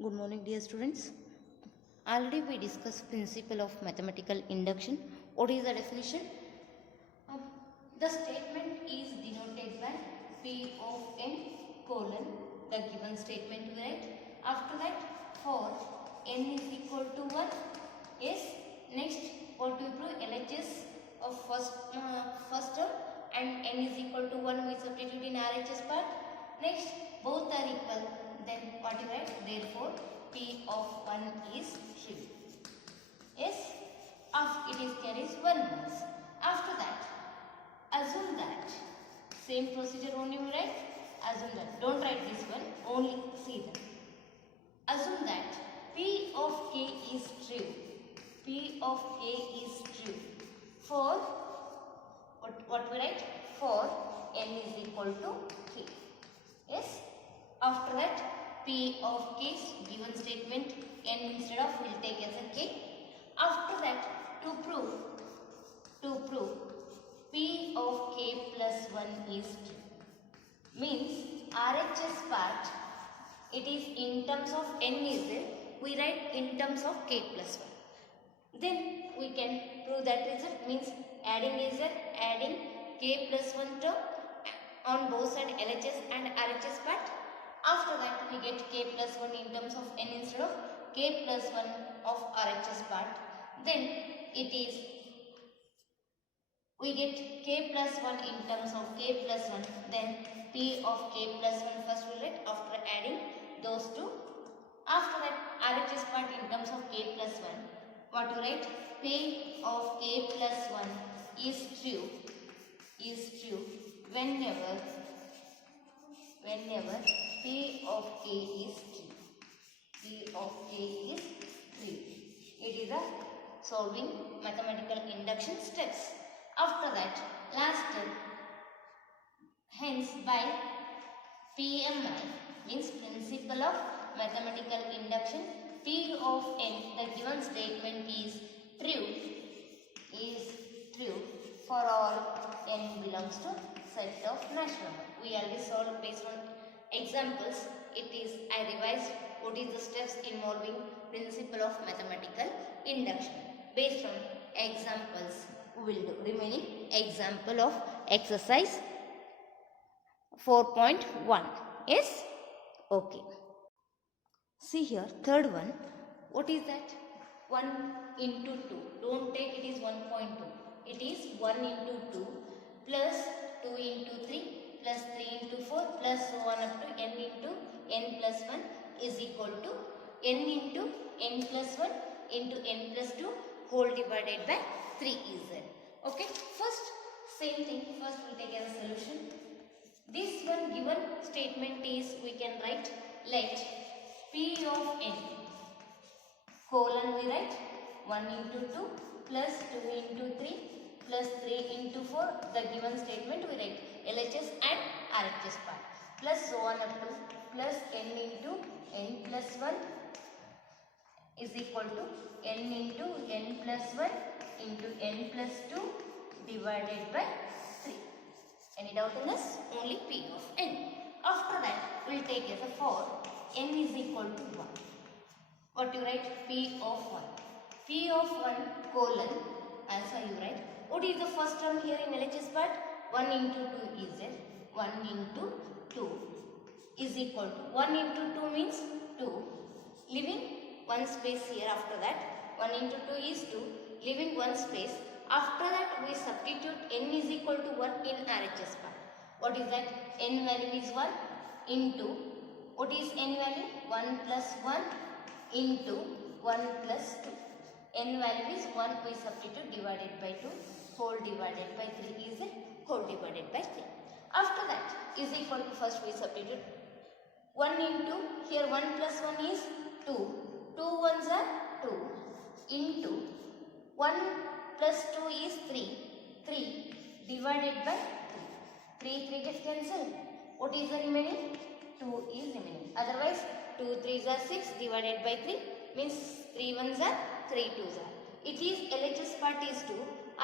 Good morning, dear students. Already we discussed principle of mathematical induction. What is the definition? Um, the statement is denoted by P of n colon the given statement we write. After that, for n is equal to 1. Yes. Next, what we prove? LHS of first term and n is equal to 1 we substitute in RHS part. Next, both are equal. Then what you write? Therefore, P of 1 is true. Yes, it is carries 1 once. After that, assume that same procedure only we write. Assume that. Don't write this one. Only see that. Assume that P of k is true. P of k is true. For what we write? For n is equal to 3. Yes. After that, P of k given statement n instead of will take as a k. After that, to prove P of k plus 1 is true. Means RHS part, it is in terms of n is there, we write in terms of k plus 1. Then we can prove that result. Means adding is there, adding k plus 1 term on both sides LHS and RHS part. After that, we get k plus 1 in terms of n instead of k plus 1 of RHS part. Then it is, we get k plus 1 in terms of k plus 1. Then P of k plus 1 first we write after adding those two. After that, RHS part in terms of k plus 1. What to write? P of k plus 1 is true whenever P of k is true. P of k is true. It is a solving mathematical induction steps. After that, last step, hence by PMI means principle of mathematical induction, P of n, the given statement is true for all n belongs to set of natural number. We already solved based on examples. I revised what is the steps involving principle of mathematical induction. Based on examples, we will do remaining example of exercise 4.1. Yes? Okay. See here, third one. What is that? 1 into 2. Don't take it is 1.2. It is 1 into 2 plus 2 into 3 plus 3 into 4 plus so on up to n into n plus 1 is equal to n into n plus 1 into n plus 2 whole divided by 3 is there. Okay. First, same thing. First we take as a solution. This one given statement is, we can write, let P of n colon we write 1 into 2 plus 2 into 3 plus 3 into 4, the given statement we write LHS and RHS part plus so on up to plus n into n plus 1 is equal to n into n plus 1 into n plus 2 divided by 3. Any doubt in this? Only P of n. After that, we will take as a for n is equal to 1. What you write? P of 1. P of 1 colon, answer you write. What is the first term here in LHS part? 1 into 2 is there. 1 into 2 is equal to 1 into 2 means 2. Leaving one space here after that. 1 into 2 is 2. Leaving one space. After that, we substitute n is equal to 1 in RHS part. What is that? N value is 1 into, what is n value? 1 plus 1 into 1 plus 2. N value is 1, we substitute divided by 2, whole divided by 3 is whole divided by 3. After that is equal to, first we substitute 1 into, here 1 plus 1 is 2. 2 ones are 2 into 1 plus 2 is 3. 3 divided by 3. 3 gets cancelled. What is the remaining? 2 is remaining. Otherwise, 2 3s are 6 divided by 3 means 3 ones are 3 2s are. It is LHS part is 2.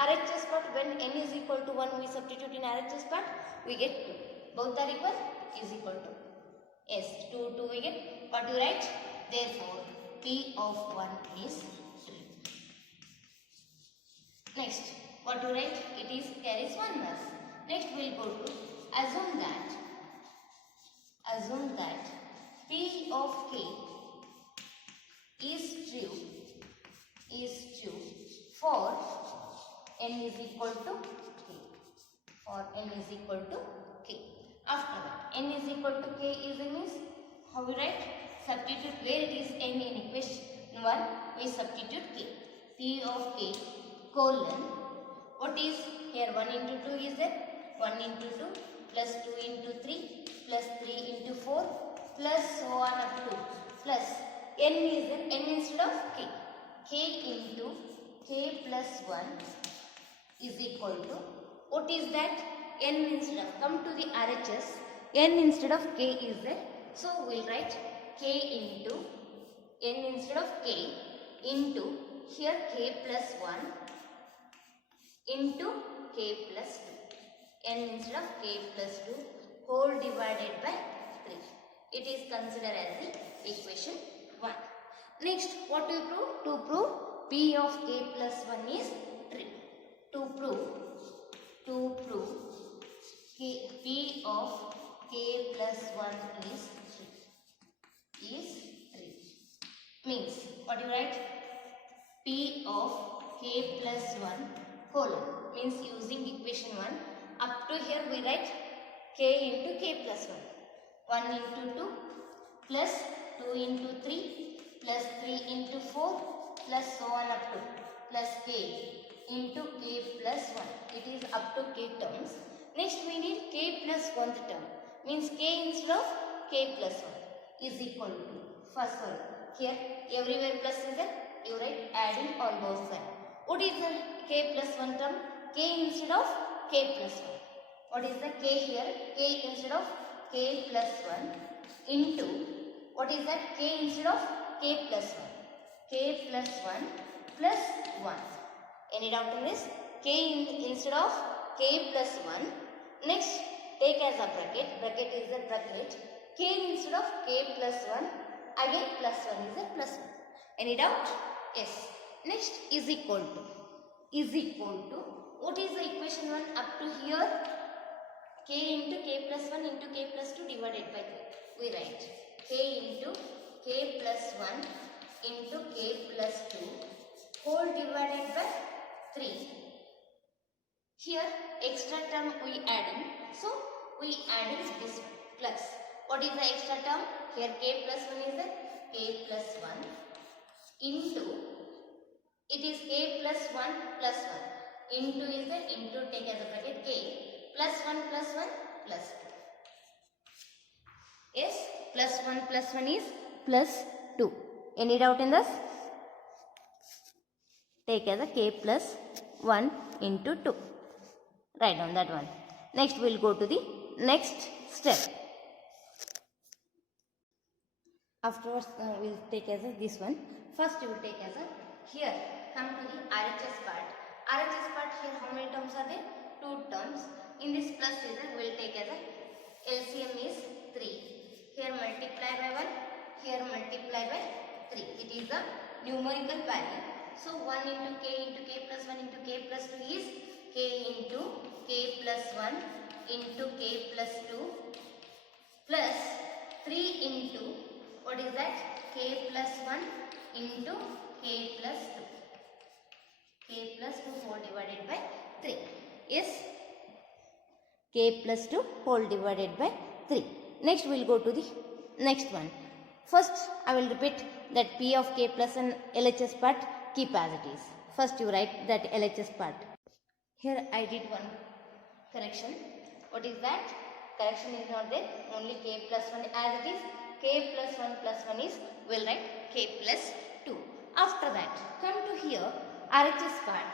RHS part, when n is equal to 1 we substitute in RHS part, we get 2. Both are equal is equal to, yes, 2 2 we get. What you write? Therefore, P of 1 is true. Next, what to write? It is carries one mass. Next, we'll go to assume that P of K is true for n is equal to K. For n is equal to K. After that, n is equal to K is a means how we write? Substitute where it is n in equation 1, we substitute K. P of K colon, what is here 1 into 2 is there? 1 into 2 plus 2 into 3 plus 3 into 4 plus so on up to plus n is there, n instead of K. K into K plus 1 is equal to, what is that? N instead of, come to the RHS, n instead of K is there. So we'll write K into, n instead of K into, here K plus 1 into K plus 2. N instead of K plus 2 whole divided by 3. It is considered as the equation 1. Next, what to prove? To prove P of K plus 1 is true. To prove P of K plus 1 is true. Means, what you write? P of K plus 1 colon. Means using equation 1. Up to here we write K into K plus 1. 1 into 2 plus 2 into 3 plus 3 into 4 plus so on up to plus K into K plus 1. It is up to K terms. Next we need K plus 1th term. Means K instead of K plus 1 is equal to, first one, here everywhere plus is there, you write adding all both sides. What is the K plus 1 term? K instead of K plus 1. What is the K here? K instead of K plus 1 into, what is that? K instead of K plus 1. K plus 1 plus 1. Any doubt in this? K instead of K plus 1. Next, take as a bracket. Bracket is a bracket. K instead of K plus 1. Again plus 1 is a plus 1. Any doubt? Yes. Next is equal to. What is the equation 1 up to here? K into K plus 1 into K plus 2 divided by 3. We write K into K plus 1 into K plus 2 whole divided by 3. Here extra term we adding. So we adding this one plus. What is the extra term? Here K plus 1 is the K plus 1 into, it is K plus 1 plus 1 into is the into, take as a bracket K plus 1 plus 1 plus 2. Yes, plus 1 plus 1 is plus 2. Any doubt in this? Take as a K plus 1 into 2. Write down that one. Next we will go to the next step. Afterwards we will take as a this one. First you will take as a, here come to the RHS part. RHS part, here how many terms are there? 2 terms. In this plus is we will take as a LCM is 3. Here multiply by 1. Here multiply by 3. It is a numerical value. So 1 into K plus 1 into K plus 2 is K into K plus 1 into K plus 2 plus 3 into, what is that? K plus 1 into K plus 2. K plus 2 whole divided by 3. Yes? K plus 2 whole divided by 3. Next we will go to the next one. First I will repeat that P of K plus and LHS part keep as it is. First you write that LHS part. Here I did one correction. What is that? Correction is not there. Only K plus 1 as it is. K plus 1 is, we will write K plus 2. After that, come to here, RHS part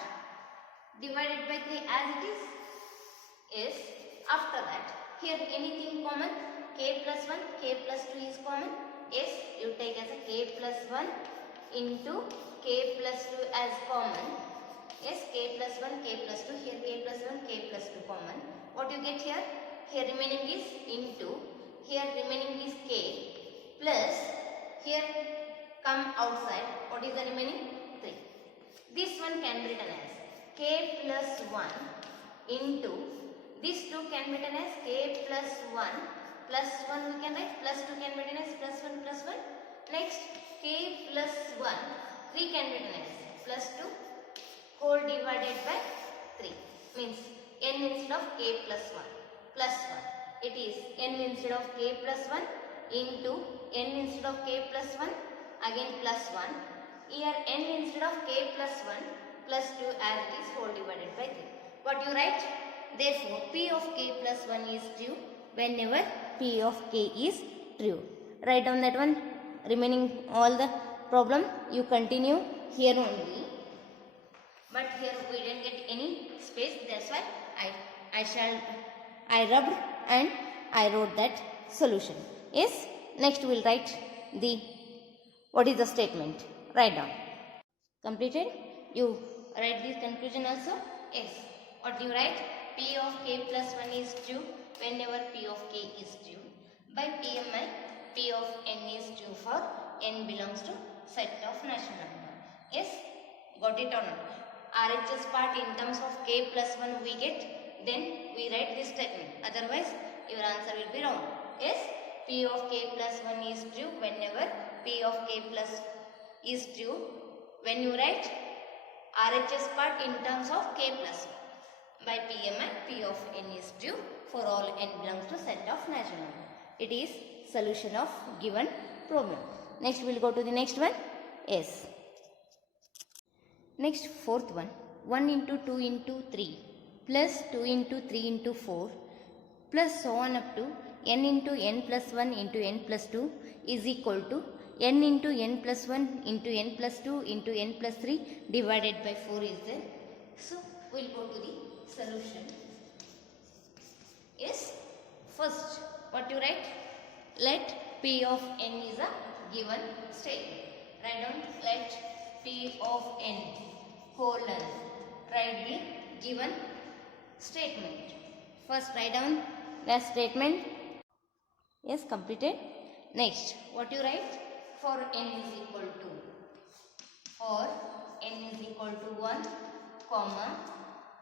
divided by 3 as it is. Yes. After that, here anything common? K plus 1, K plus 2 is common. Yes, you take as a K plus 1 into K plus 2 as common. Yes, K plus 1, K plus 2, here K plus 1, K plus 2 common. What you get here? Here remaining is into, here remaining is K plus, here come outside, what is the remaining? 3. This one can be written as k plus 1 into, this 2 can be written as k plus 1 plus 1 we can write, plus 2 can be written as plus 1 plus 1. Next, k plus 1, 3 can be written as plus 2 whole divided by 3, means n instead of k plus 1 plus 1. It is n instead of k plus 1 into n instead of k plus 1 again plus 1. Here n instead of k plus 1 plus 2 as it is whole divided by 3. What you write? Therefore, p of k plus 1 is true whenever p of k is true. Write down that one. Remaining all the problem you continue here only. But here we didn't get any space, that's why I rubbed and I wrote that solution. Yes, next we'll write the, what is the statement? Write down. Completed? You write this conclusion also? Yes. What do you write? P of k plus 1 is true whenever p of k is true. By PMI, p of n is true for n belongs to set of natural number. Yes? Got it or not? RHS part in terms of k plus 1 we get, then we write this statement. Otherwise, your answer will be wrong. Yes? P of k plus 1 is true whenever p of k plus is true. When you write RHS part in terms of k plus 1. By PMI, p of n is true for all n belongs to set of natural number. It is solution of given problem. Next, we will go to the next one. Yes. Next, fourth one. 1 into 2 into 3 plus 2 into 3 into 4 plus so on up to n into n plus 1 into n plus 2 is equal to n into n plus 1 into n plus 2 into n plus 3 divided by 4 is there. So, we will go to the solution. Yes. First, what you write? Let p of n is a given statement. Write down let p of n colon. Write the given statement. First, write down the statement. Yes, completed. Next, what you write? For n is equal to, for n is equal to 1, comma,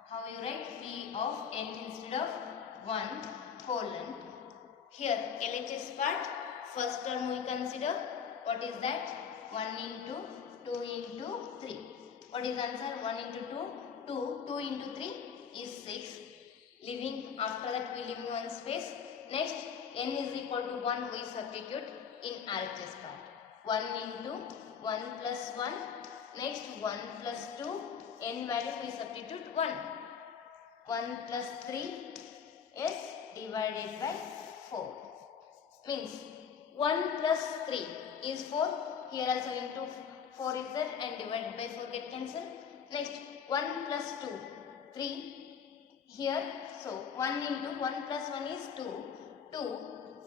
how you write? P of n instead of 1, colon. Here, LHS part, first term we consider. What is that? 1 into 2 into 3. What is answer? 1 into 2, 2. 2 into 3 is 6. Leaving, after that we leave one space. Next, n is equal to 1 we substitute in RHS part. 1 into 1 plus 1. Next, 1 plus 2. N value we substitute 1. 1 plus 3 is divided by 4. Means 1 plus 3 is 4. Here also into 4 is there and divided by 4 get cancelled. Next, 1 plus 2, 3 here. So, 1 into 1 plus 1 is 2. 2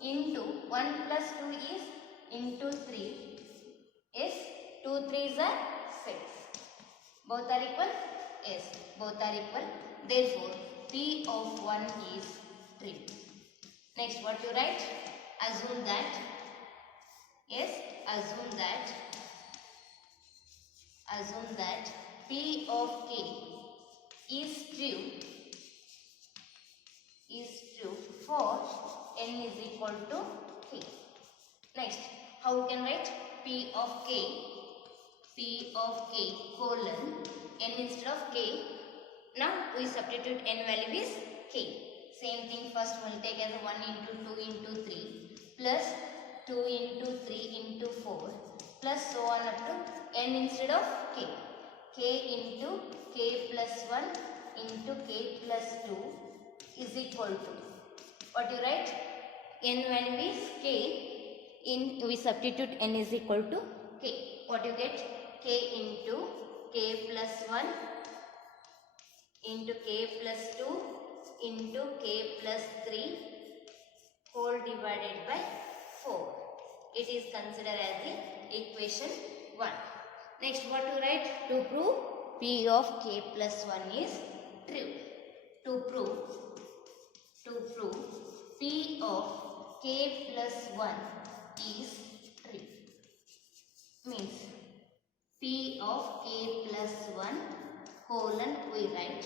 into 1 plus 2 is into 3 is 2 3s are 6. Both are equal? Yes, both are equal. Therefore, P of 1 is 3. Next, what you write? Assume that, yes, assume that P of k is true for n is equal to k. Next, how we can write? P of k colon n instead of k. Now we substitute n value is k. Same thing, first we will take as 1 into 2 into 3 plus 2 into 3 into 4 plus so on up to n instead of k. K into k plus 1 into k plus 2 is equal to, what you write? N value is k. We substitute n is equal to k. What you get? K into k plus 1 into k plus 2 into k plus 3 whole divided by 4. It is considered as the equation 1. Next, what to write? To prove P of k plus 1 is true. To prove P of k plus 1 is true. Means plus 1 colon we write.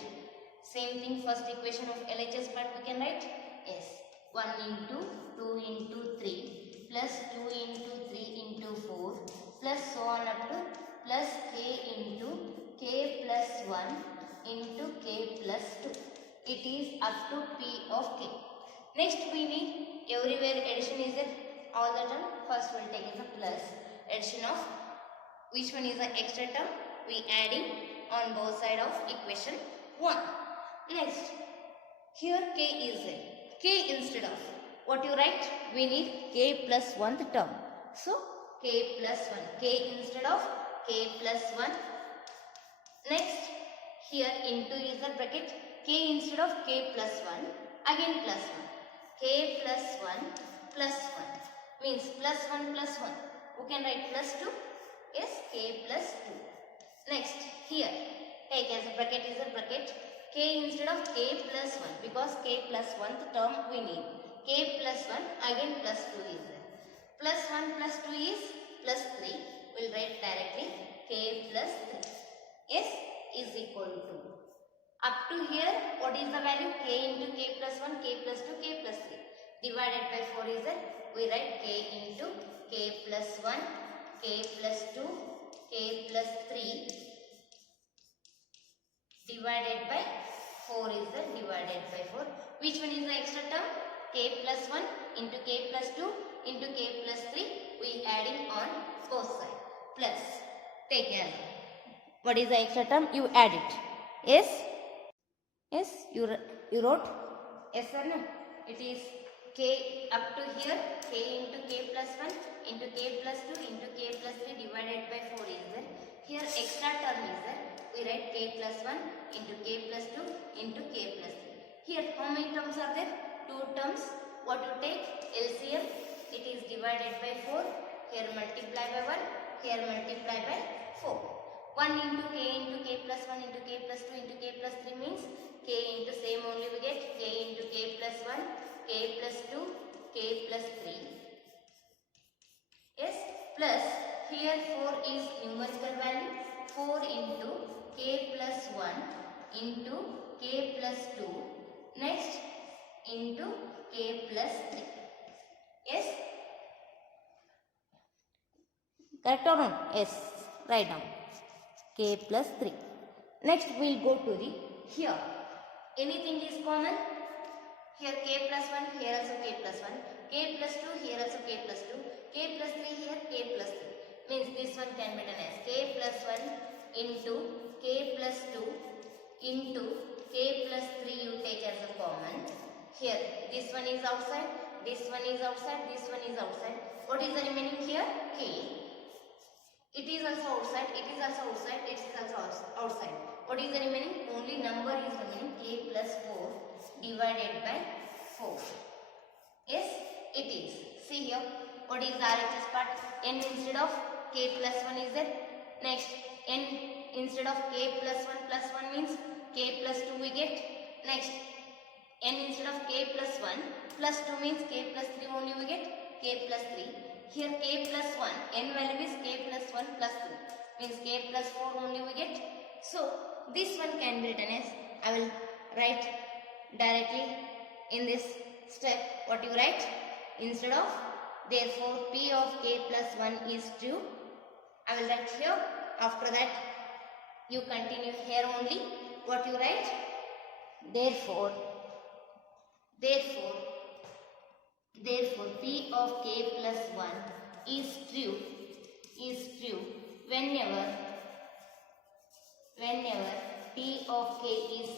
Same thing, first equation of LHS part we can write. Yes, 1 into 2 into 3 plus 2 into 3 into 4 plus so on up to plus k into k plus 1 into k plus 2. It is up to p of k. Next we need everywhere addition is there all the term. First we will take as a plus addition of which one is the extra term we adding on both side of equation 1. Next here k is there. K instead of what you write, we need k plus 1th term. So k plus 1, k instead of k plus 1. Next here into is the bracket, k instead of k plus 1 again plus 1, k plus 1 plus 1 means plus 1 plus 1. We can write plus 2. Yes, k plus 2. Next here take as a bracket is a bracket, k instead of k plus 1 because k plus 1th term we need. K plus 1 again plus 2 is there. Plus 1 plus 2 is plus 3. We will write directly k plus 3. Yes, is equal to. Up to here what is the value? K into k plus 1, k plus 2, k plus 3. Divided by 4 is there. We write k into k plus 1, k plus 2, k plus 3 divided by 4 is the divided by 4. Which one is the extra term? K plus 1 into k plus 2 into k plus 3. We adding on both sides. Plus. Take care. What is the extra term? You add it. Yes? Yes? You wrote? Yes or no? It is k up to here. K into k plus 1 into k plus 2 into k plus 3 divided by 4 is there. Here extra term is there. We write k plus 1 into k plus 2 into k plus 3. Here how many terms are there? 2 terms. What you take? LCM. It is divided by 4. Here multiply by 1. Here multiply by 4. 1 into k plus 1 into k plus 2 into k plus 3 means k into same only we get k into k plus 1, k plus 2, k plus 3. Yes, plus here 4 is numerical value. 4 into k plus 1 into k plus 2. Next into k plus 3. Yes? Correct or not? Yes. Write down. K plus 3. Next we will go to the here. Anything is common? Here k plus 1, here also k plus 1. K plus 2, here also k plus 2. K plus 3, here k plus 3. Means this one can be done as k plus 1 into k plus 2 into k plus 3 you take as a common. Here this one is outside, this one is outside, this one is outside. What is the remaining here? K. It is also outside, it is also outside, it is also outside. What is the remaining? Only number is remaining k plus 4 divided by 4. Yes, it is. See here, what is the RHS part? N instead of k plus 1 is there. Next, n instead of k plus 1 means k plus 2 we get. Next, n instead of k plus 1 plus 2 means k plus 3 only we get. K plus 3. Here k plus 1, n value is k plus 1 plus 3 means k plus 4 only we get. So, this one can be written as, I will write directly in this step. What you write? Instead of, therefore p of k plus 1 is true. I will write here. After that, you continue here only. What you write? Therefore p of k plus 1 is true whenever p of k is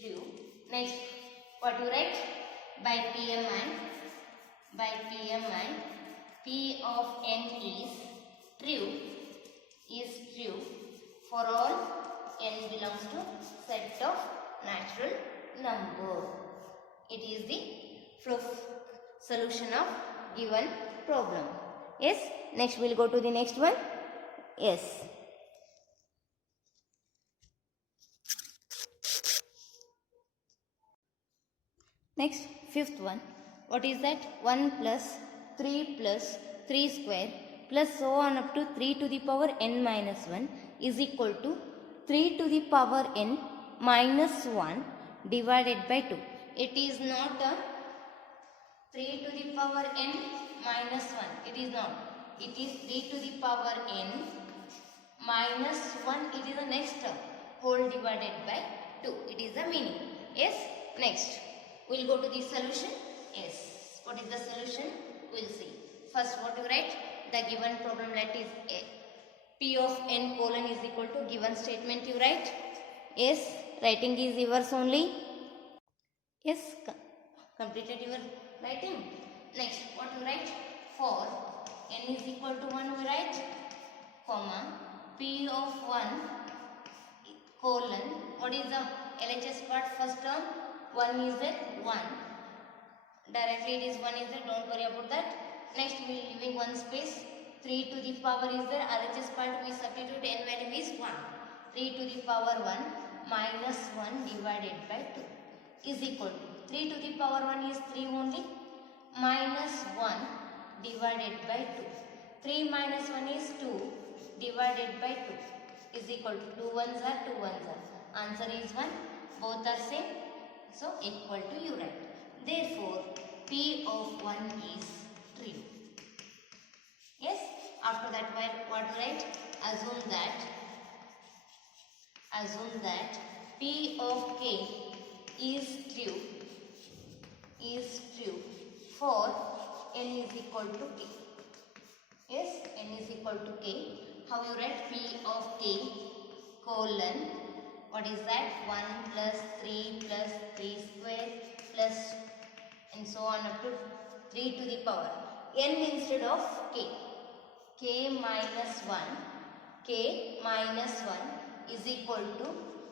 true. Next, what you write? By Pm and p of n is true for all n belongs to set of natural number. It is the solution of given problem. Yes. Next we will go to the next one. Yes. Next, fifth one. What is that? 1 plus 3 square plus so on up to 3 to the power n minus 1 is equal to 3 to the power n minus 1 divided by 2. It is not a 3 to the power n minus 1. It is not. It is 3 to the power n minus 1. It is the next term. Whole divided by 2. It is the meaning. Yes. Next. We'll go to the solution. Yes. What is the solution? We'll see. First, what you write? The given problem, that is P of n colon is equal to given statement you write. Yes. Writing is yours only. Yes. Completed your writing. Next, what you write? For n is equal to 1 we write, comma, P of 1 colon, what is the LHS part? First term, 1 is there, 1. Directly it is 1 is there, don't worry about that. Next we will leaving one space, 3 to the power is there, RHS part we substitute n value is 1. 3 to the power 1 minus 1 divided by 2 is equal to, 3 to the power 1 is 3 only, minus 1 divided by 2. 3 minus 1 is 2 divided by 2 is equal to 2 ones are 2 ones are. Answer is 1. Both are same. So equal to you write. Therefore, P of 1 is true. Yes. After that, what write? Assume that P of K is true for n is equal to K. Yes, n is equal to K. How you write? P of K colon, what is that? 1 plus 3 square plus and so on up to 3 to the power n instead of K. K minus 1 is equal to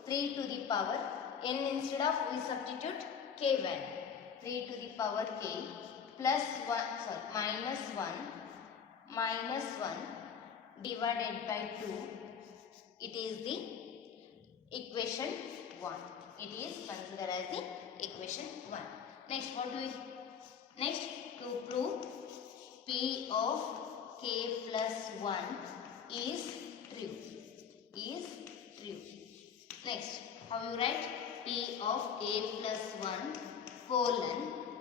3 to the power n instead of we substitute K value. 3 to the power K plus 1 minus 1 divided by 2. It is the equation 1. It is considered as the equation 1. Next, to prove P of K plus 1 is true. Next, how you write? P of K plus 1 colon,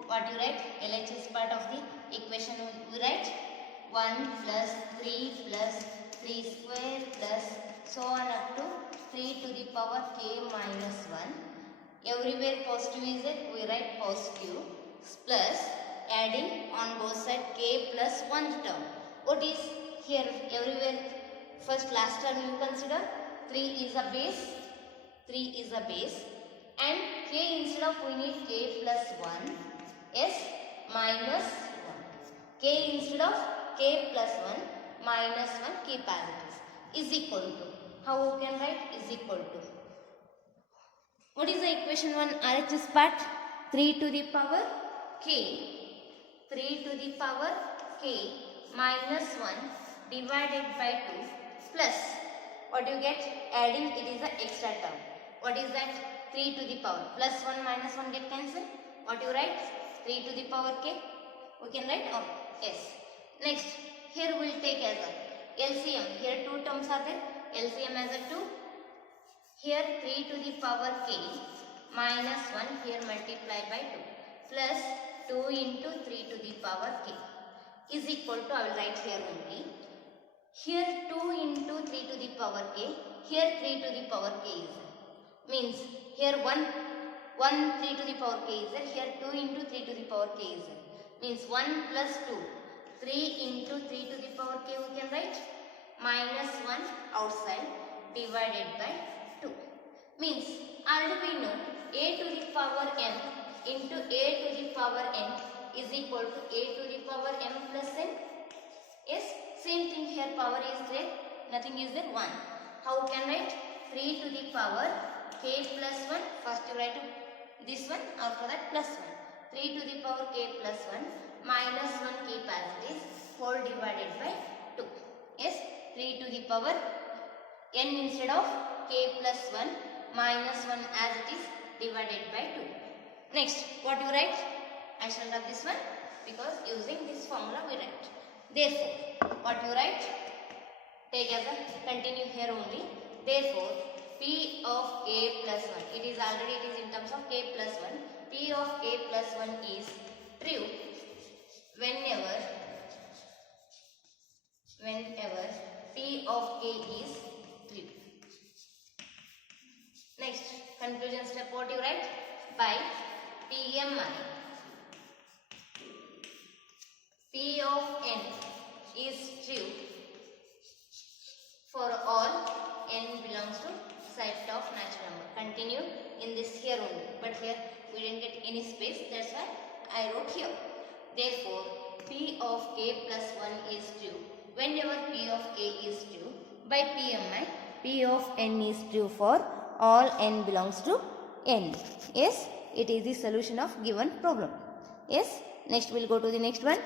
what you write? LHS part of the equation you write 1 plus 3 square plus so on up to 3 to the power K minus 1. Everywhere positive is there, we write positive plus adding on both sides K plus 1 term. What is here? Everywhere first last term you consider 3 is a base and K instead of we need K plus 1. Yes, minus 1. K instead of K plus 1 minus 1 K positives is equal to, how we can write? Is equal to, what is the equation 1 RHS part? 3 to the power K minus 1 divided by 2 plus, what you get? Adding, it is the extra term. What is that? 3 to the power plus 1 minus 1 get cancelled. What you write? 3 to the power K. We can write on S. Next, here we will take as a LCM. Here two terms are there. LCM as a 2. Here 3 to the power K minus 1 here multiply by 2 plus 2 into 3 to the power K is equal to, I will write here only. Here 2 into 3 to the power K, here 3 to the power K is there. Means here 1 3 to the power K is there, here 2 into 3 to the power K is there. Means 1 plus 2, 3 into 3 to the power K we can write, minus 1 outside divided by 2. Means already we know a to the power m into a to the power n is equal to a to the power m plus n. Yes, same thing here, power is there, nothing is there, 1. How can write? 3 to the power K plus 1, first you write this one, after that plus 1. 3 to the power K plus 1 minus 1 K positives whole divided by 2. Yes, 3 to the power n instead of K plus 1 minus 1 as it is divided by 2. Next, what you write? I shall have this one because using this formula we write. Therefore, what you write? Take as a continue here only. Therefore, P of k plus 1. It is in terms of k plus 1. P of k plus 1 is true whenever P of k is true. Next, conclusion step. What you write? By PMI, P of n is true for all n belongs to set of natural number. Continue in this here only, but here we didn't get any space, that's why I wrote here. Therefore, P of k plus 1 is true whenever P of k is true. By PMI, P of n is true for all n belongs to n. Yes, it is the solution of given problem. Yes, next we'll go to the next one.